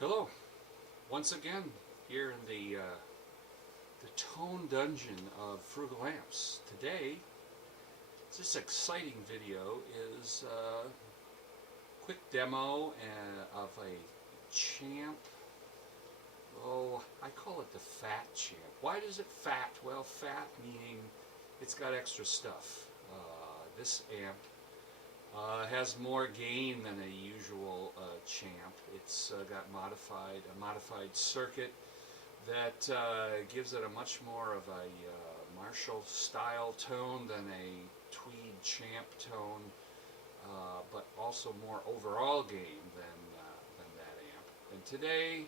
Hello, once again here in the tone dungeon of Frugal Amps. Today, this exciting video is a quick demo of a Champ. Oh, I call it the Phat Champ. Why does it Phat? Well, Phat meaning it's got extra stuff. This amp has more gain than a usual Champ. It's got a modified circuit that gives it a much more of a Marshall style tone than a Tweed Champ tone, but also more overall gain than that amp. And today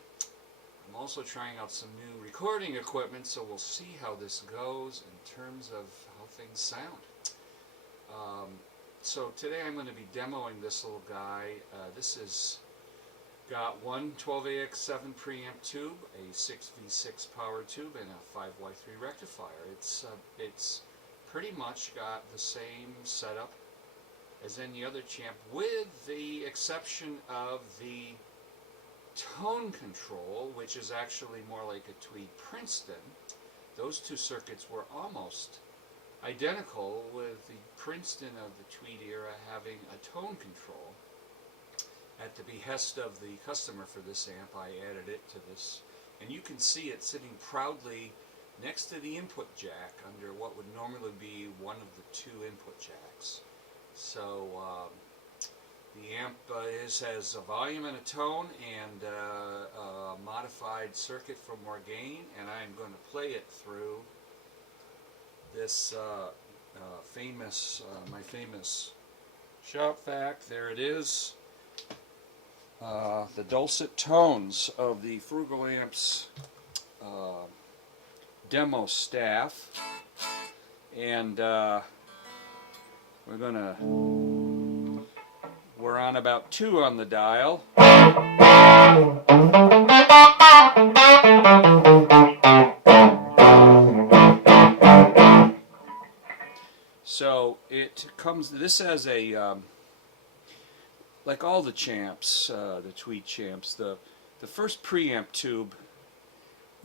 I'm also trying out some new recording equipment, so we'll see how this goes in terms of how things sound. So today I'm going to be demoing this little guy. This has got one 12AX7 preamp tube, a 6V6 power tube, and a 5Y3 rectifier. It's pretty much got the same setup as any other Champ, with the exception of the tone control, which is actually more like a Tweed Princeton. Those two circuits were almost identical, with the Princeton of the Tweed era having a tone control. At the behest of the customer for this amp, I added it to this, and you can see it sitting proudly next to the input jack under what would normally be one of the two input jacks. So the amp has a volume and a tone and a modified circuit for more gain, and I'm going to play it through this my famous shop vac. There it is. The dulcet tones of the Frugal Amps demo staff, and we're on about 2 on the dial. So it comes, this has a like all the Champs, the Tweed Champs, the first preamp tube,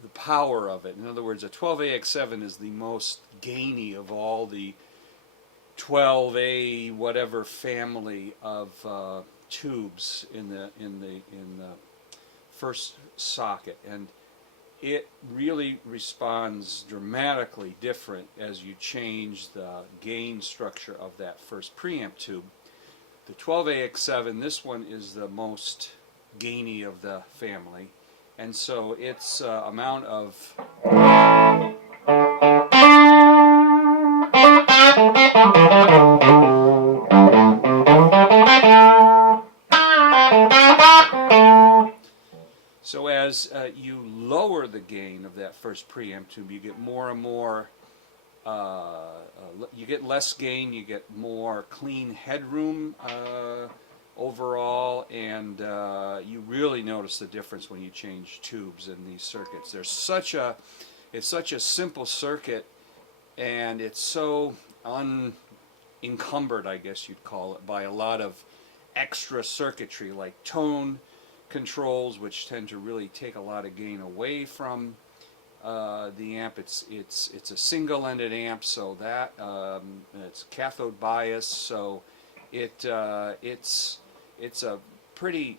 the power of it, in other words, a 12AX7 is the most gainy of all the 12A whatever family of tubes in the first socket, and it really responds dramatically different as you change the gain structure of that first preamp tube. The 12AX7, this one is the most gainy of the family, and so its amount of so as you lower the gain of that first preamp tube, you get more and more you get less gain, you get more clean headroom overall, and you really notice the difference when you change tubes in these circuits. It's such a simple circuit, and it's so unencumbered, I guess you'd call it, by a lot of extra circuitry like tone controls, which tend to really take a lot of gain away from the amp. It's a single-ended amp, so that it's cathode bias, so it's a pretty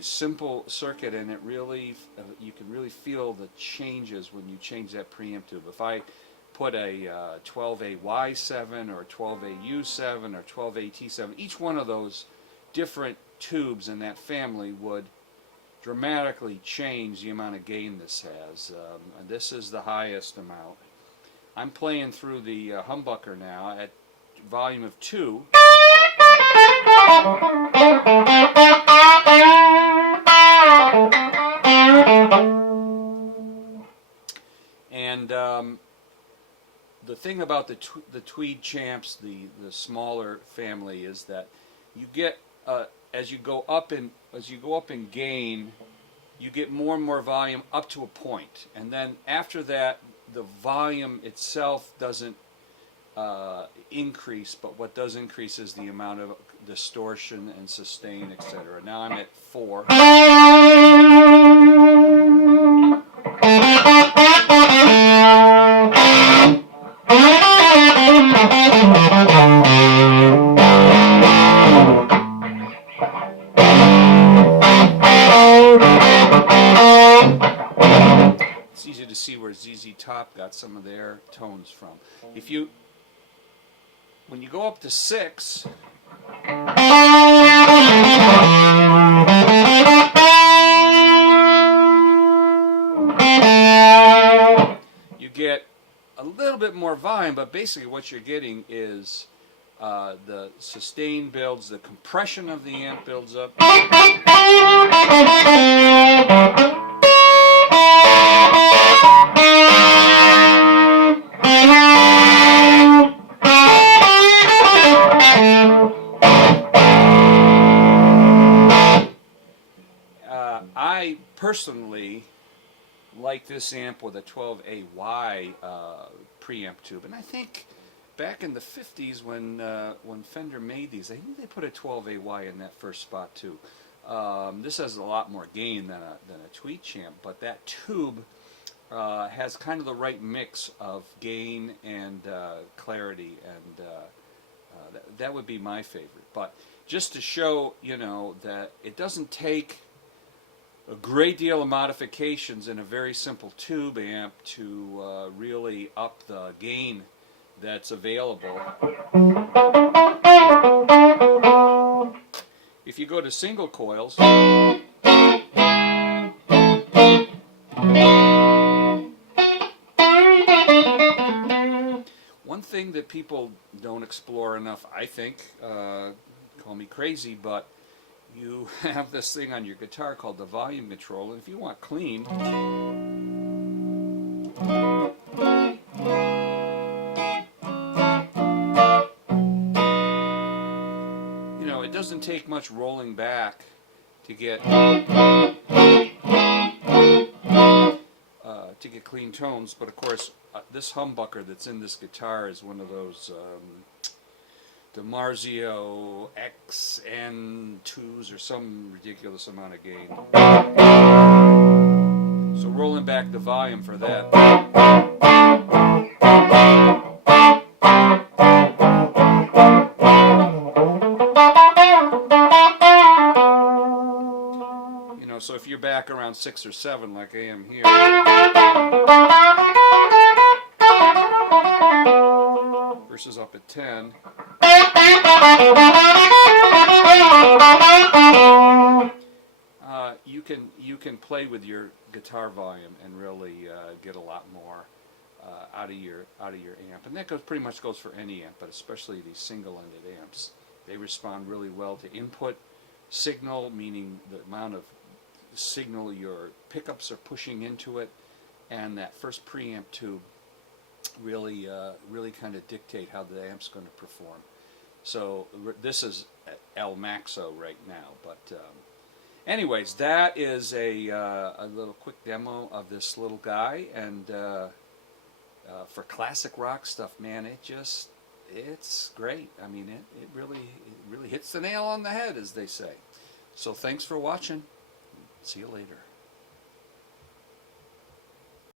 simple circuit, and it really you can really feel the changes when you change that preamp tube. If I put a 12AY7 or 12AU7 or 12AT7, each one of those different tubes in that family would dramatically change the amount of gain this has. And this is the highest amount. I'm playing through the humbucker now at volume of 2. And the thing about the Tweed Champs, the smaller family, is that you get as you go up in gain, you get more and more volume up to a point, and then after that, the volume itself doesn't increase, but what does increase is the amount of distortion and sustain, etc. Now I'm at 4. It's easy to see where ZZ Top got some of their tones from. When you go up to 6, you get a little bit more volume, but basically what you're getting is the sustain builds, the compression of the amp builds up. I personally like this amp with a 12AY preamp tube, and I think back in the 50s when Fender made these, I think they put a 12AY in that first spot too. This has a lot more gain than a Tweed Champ, but that tube has kind of the right mix of gain and clarity, and that would be my favorite. But just to show, you know, that it doesn't take a great deal of modifications in a very simple tube amp to really up the gain that's available. If you go to single coils, one thing that people don't explore enough, I think, call me crazy, but you have this thing on your guitar called the volume control, and if you want clean, you know, it doesn't take much rolling back to get clean tones. But of course, this humbucker that's in this guitar is one of those DiMarzio XN2s or some ridiculous amount of gain. So rolling back the volume for that. You know, so if you're back around 6 or 7 like I am here, versus up at 10, you can play with your guitar volume and really get a lot more out of your amp, and that pretty much goes for any amp, but especially these single-ended amps. They respond really well to input signal, meaning the amount of signal your pickups are pushing into it, and that first preamp tube really kind of dictate how the amp's going to perform. So this is El Maxo right now, but anyways, that is a little quick demo of this little guy, and for classic rock stuff, man, it's great. I mean, it really hits the nail on the head, as they say. So thanks for watching. See you later.